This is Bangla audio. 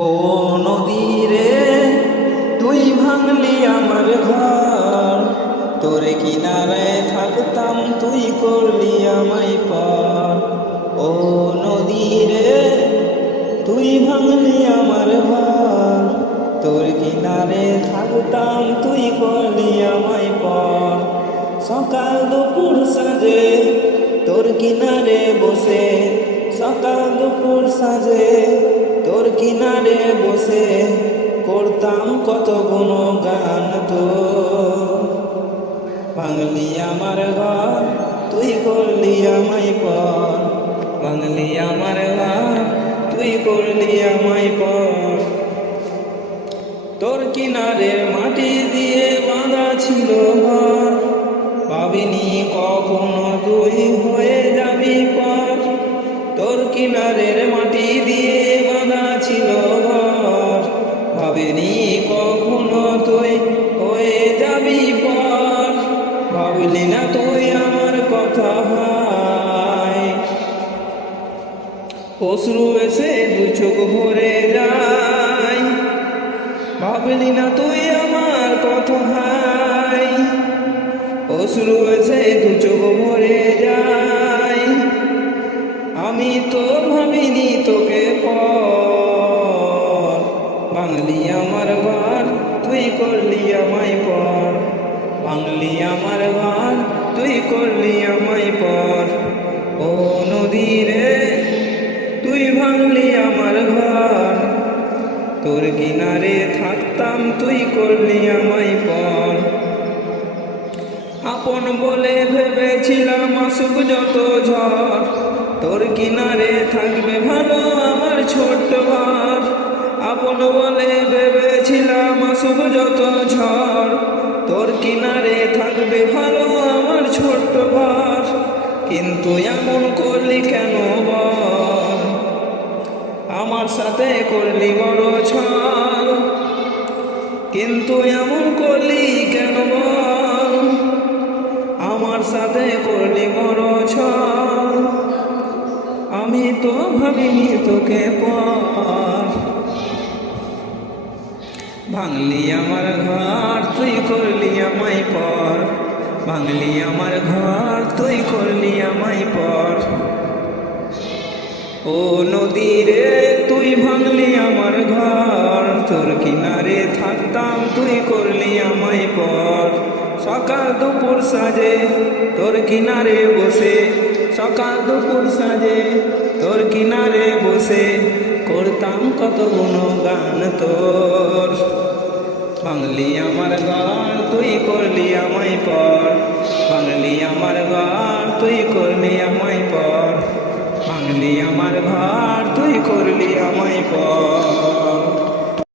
ও নদী রে তুই ভাঙলি আমার ঘর, তোর কিনারে থাকতাম তুই করলি আমায় পর। ও নদী রে তুই ভাঙলি আমার ঘর, তোর কিনারে থাকতাম তুই করলি আমায় পর। সকাল দুপুর সাজে তোর কিনারে বসে, সকাল দুপুর সাজে তোর কিনারে বসে করতাম কত গুণগান তো। ভাঙলি আমার ঘর তুই করলি আমায় পর, ভাঙলি আমার ঘর তুই করলি আমায় পর। তোর কিনারে মাটি দিয়ে বাঁধা ছিল ঘর, ভাবিনি কখনো তুই হয়ে যাবি পর। তোর কিনারের মাটি দিয়ে বাঁধা ছিল ঘর, ভাবিনি কখনো তুই হয়ে যাবি পর। ভাবলি না তুই আমার কথা হয়, অশ্রু এসে দু চোখ ভরে যায়। ভাবলি না তুই আমার কথা হয়, অশ্রু এসে দু চোখ ভরে যায়। আমি তো ভাবিনি তোকে পর, ভাঙলি আমার ঘর তুই করলি আমায় পর, ভাঙলি আমার ঘর তুই করলি আমায় পর। ও নদী রে তুই ভাঙলি আমার ঘর, তোর কিনারে থাকতাম তুই করলি আমায় পর। আপন বলে ভেবেছিলাম আসুক যত ঝড়, তোর কিনারে থাকবে ভালো আমার ছোট্ট ঘর। আপন বলে ভেবেছিলাম আসুক যত ঝড়, তোর কিনারে থাকবে ভালো আমার ছোট্ট ঘর। কিন্তু এমন করলি কেন বল, আমার সাথে করলি বড় ছল। কিন্তু এমন করলি কেন বল, আমার সাথে করলি বড় ছল। আমি তো ভাবিনি তোকে পর, ভাঙলি আমার ঘর তুই করলি আমায় পর, ভাঙলি আমার ঘর তুই করলি আমায় পর। ও নদী রে তুই ভাঙলি আমার ঘর, তোর কিনারে থাকতাম তুই করলি আমায় পর। সকাল দুপুর সাজে তোর কিনারে বসে, সকাল দুপুর সাজে তোর কিনারে বসে করতাম কত গুণগান তোর। ভাঙলি আমার ঘর তুই করলি আমায় পর, ভাঙলি আমার ঘর তুই করলি আমায় পর, ভাঙলি আমার ঘর তুই করলি আমায় পর।